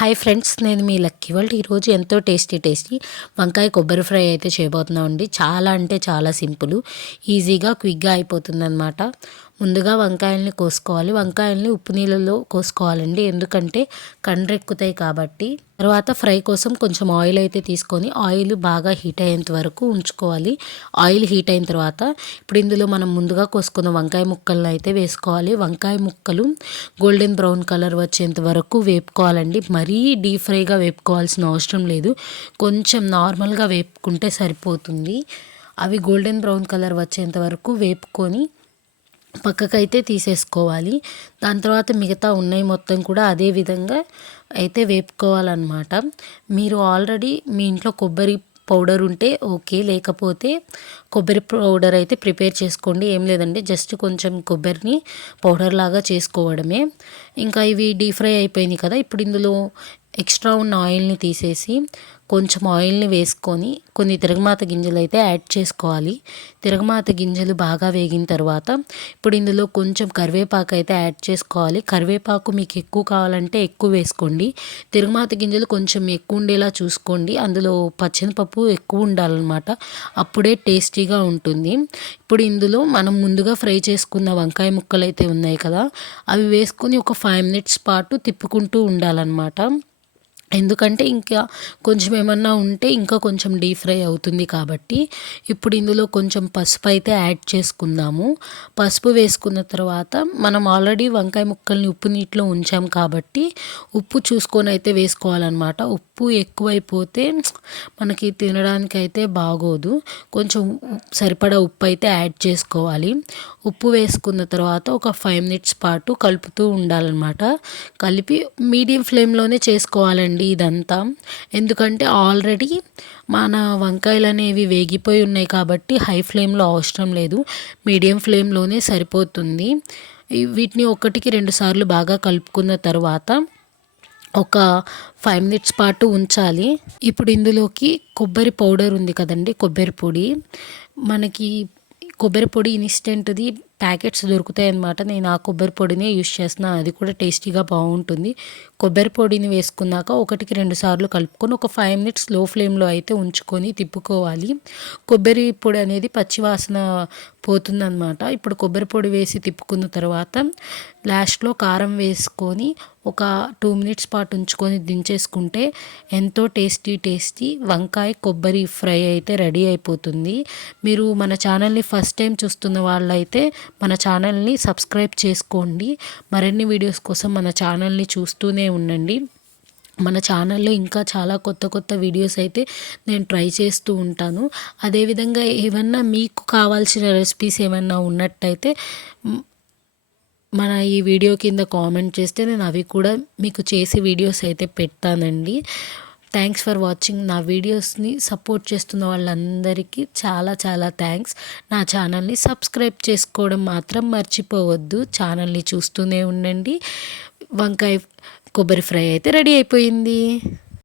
Hi friends, నేను మీ lucky world. ఈరోజు ఎంతో టేస్టీ వంకాయ కొబ్బరి ఫ్రై అయితే చేయబోతున్నామండి. చాలా అంటే చాలా సింపుల్, ఈజీగా క్విక్గా అయిపోతుందన్నమాట. ముందుగా వంకాయల్ని కోసుకోవాలి. వంకాయల్ని ఉప్పు నీళ్ళలో కోసుకోవాలండి, ఎందుకంటే కండ్రెక్కుతాయి కాబట్టి. తర్వాత ఫ్రై కోసం కొంచెం ఆయిల్ అయితే తీసుకొని ఆయిల్ బాగా హీట్ అయ్యేంత వరకు ఉంచుకోవాలి. ఆయిల్ హీట్ అయిన తర్వాత ఇప్పుడు ఇందులో మనం ముందుగా కోసుకున్న వంకాయ ముక్కలను అయితే వేసుకోవాలి. వంకాయ ముక్కలు గోల్డెన్ బ్రౌన్ కలర్ వచ్చేంత వరకు వేపుకోవాలండి. మరీ డీప్ ఫ్రైగా వేపుకోవాల్సిన అవసరం లేదు, కొంచెం నార్మల్గా వేపుకుంటే సరిపోతుంది. అవి గోల్డెన్ బ్రౌన్ కలర్ వచ్చేంత వరకు వేపుకొని పక్కకైతే తీసేసుకోవాలి. దాని తర్వాత మిగతా ఉన్నాయి మొత్తం కూడా అదే విధంగా అయితే వేపుకోవాలన్నమాట. మీరు ఆల్రెడీ మీ ఇంట్లో కొబ్బరి పౌడర్ ఉంటే ఓకే, లేకపోతే కొబ్బరి పౌడర్ అయితే ప్రిపేర్ చేసుకోండి. ఏం లేదండి, జస్ట్ కొంచెం కొబ్బరిని పౌడర్ లాగా చేసుకోవడమే. ఇంకా ఇవి డీప్ ఫ్రై అయిపోయినాయి కదా, ఇప్పుడు ఇందులో ఎక్స్ట్రా ఉన్న ఆయిల్ని తీసేసి కొంచెం ఆయిల్ని వేసుకొని కొన్ని తిరగమాత గింజలు అయితే యాడ్ చేసుకోవాలి. తిరగమాత గింజలు బాగా వేగిన తర్వాత ఇప్పుడు ఇందులో కొంచెం కరివేపాకు అయితే యాడ్ చేసుకోవాలి. కరివేపాకు మీకు ఎక్కువ కావాలంటే ఎక్కువ వేసుకోండి. తిరగమాత గింజలు కొంచెం ఎక్కువ ఉండేలా చూసుకోండి. అందులో పచ్చెనపప్పు ఎక్కువ ఉండాలన్నమాట, అప్పుడే టేస్టీగా ఉంటుంది. ఇప్పుడు ఇందులో మనం ముందుగా ఫ్రై చేసుకున్న వంకాయ ముక్కలు అయితే ఉన్నాయి కదా, అవి వేసుకొని ఒక 5 minutes పాటు తిప్పుకుంటూ ఉండాలన్నమాట. ఎందుకంటే ఇంకా కొంచెం ఏమన్నా ఉంటే ఇంకా కొంచెం డీప్ ఫ్రై అవుతుంది కాబట్టి. ఇప్పుడు ఇందులో కొంచెం పసుపు అయితే యాడ్ చేసుకుందాము. పసుపు వేసుకున్న తర్వాత మనం ఆల్రెడీ వంకాయ ముక్కల్ని ఉప్పు నీటిలో ఉంచాం కాబట్టి ఉప్పు చూసుకొని అయితే వేసుకోవాలన్నమాట. ఉప్పు ఎక్కువైపోతే మనకి తినడానికి అయితే బాగోదు, కొంచెం సరిపడా ఉప్పు అయితే యాడ్ చేసుకోవాలి. ఉప్పు వేసుకున్న తర్వాత ఒక 5 minutes పాటు కలుపుతూ ఉండాలన్నమాట. కలిపి మీడియం ఫ్లేమ్లోనే చేసుకోవాలండి ఇదంతా, ఎందుకంటే ఆల్రెడీ మన వంకాయలు అనేవి వేగిపోయి ఉన్నాయి కాబట్టి హై ఫ్లేమ్లో అవసరం లేదు, మీడియం ఫ్లేమ్లోనే సరిపోతుంది. వీటిని 1-2 సార్లు బాగా కలుపుకున్న తర్వాత ఒక 5 minutes పాటు ఉంచాలి. ఇప్పుడు ఇందులోకి కొబ్బరి పౌడర్ ఉంది కదండి, కొబ్బరి పొడి. మనకి కొబ్బరి పొడి ఇన్స్టెంట్ది ప్యాకెట్స్ దొరుకుతాయి అన్నమాట. నేను ఆ కొబ్బరి పొడినే యూస్ చేస్తున్నాను, అది కూడా టేస్టీగా బాగుంటుంది. కొబ్బరి పొడిని వేసుకున్నాక 1-2 సార్లు కలుపుకొని ఒక 5 minutes లో ఫ్లేమ్లో అయితే ఉంచుకొని తిప్పుకోవాలి. కొబ్బరి పొడి అనేది పచ్చివాసన పోతుందన్నమాట. ఇప్పుడు కొబ్బరి పొడి వేసి తిప్పుకున్న తర్వాత లాస్ట్లో కారం వేసుకొని ఒక 2 minutes పాటు ఉంచుకొని దించేసుకుంటే ఎంతో టేస్టీ వంకాయ కొబ్బరి ఫ్రై అయితే రెడీ అయిపోతుంది. మీరు మన ఛానల్ని ఫస్ట్ టైం చూస్తున్న వాళ్ళైతే మన ఛానల్ని సబ్స్క్రైబ్ చేసుకోండి. మరిన్ని వీడియోస్ కోసం మన ఛానల్ని చూస్తూనే ఉండండి. మన ఛానల్లో ఇంకా చాలా కొత్త వీడియోస్ అయితే నేను ట్రై చేస్తూ ఉంటాను. అదేవిధంగా ఏమన్నా మీకు కావాల్సిన రెసిపీస్ ఏమన్నా ఉన్నట్టయితే మన ఈ వీడియో కింద కామెంట్ చేస్తే నేను అవి కూడా మీకు చేసి వీడియోస్ అయితే పెడతానండి. Thanks for watching. నా వీడియోస్ని సపోర్ట్ చేస్తున్న వాళ్ళందరికీ చాలా థ్యాంక్స్. నా ఛానల్ని సబ్స్క్రైబ్ చేసుకోవడం మాత్రం మర్చిపోవద్దు. ఛానల్ని చూస్తూనే ఉండండి. వంకాయ కొబ్బరి ఫ్రై అయితే రెడీ అయిపోయింది.